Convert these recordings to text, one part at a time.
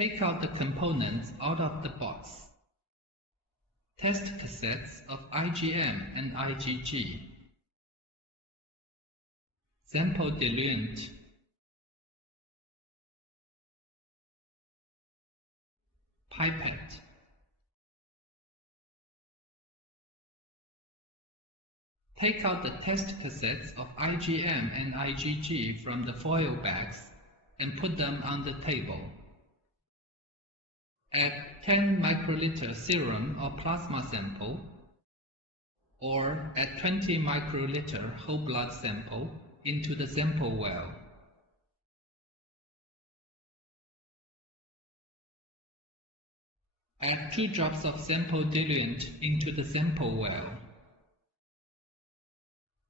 Take out the components out of the box. Test cassettes of IgM and IgG. Sample diluent. Pipette. Take out the test cassettes of IgM and IgG from the foil bags and put them on the table. Add 10 microliter serum or plasma sample, or add 20 microliter whole blood sample into the sample well. Add 2 drops of sample diluent into the sample well.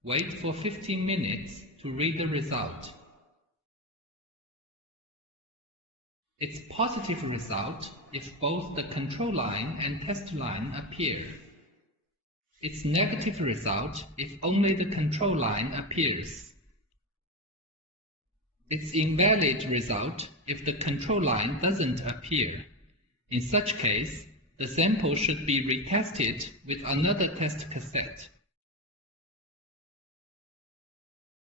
Wait for 15 minutes to read the result. It's positive result if both the control line and test line appear. It's negative result if only the control line appears. It's invalid result if the control line doesn't appear. In such case, the sample should be retested with another test cassette.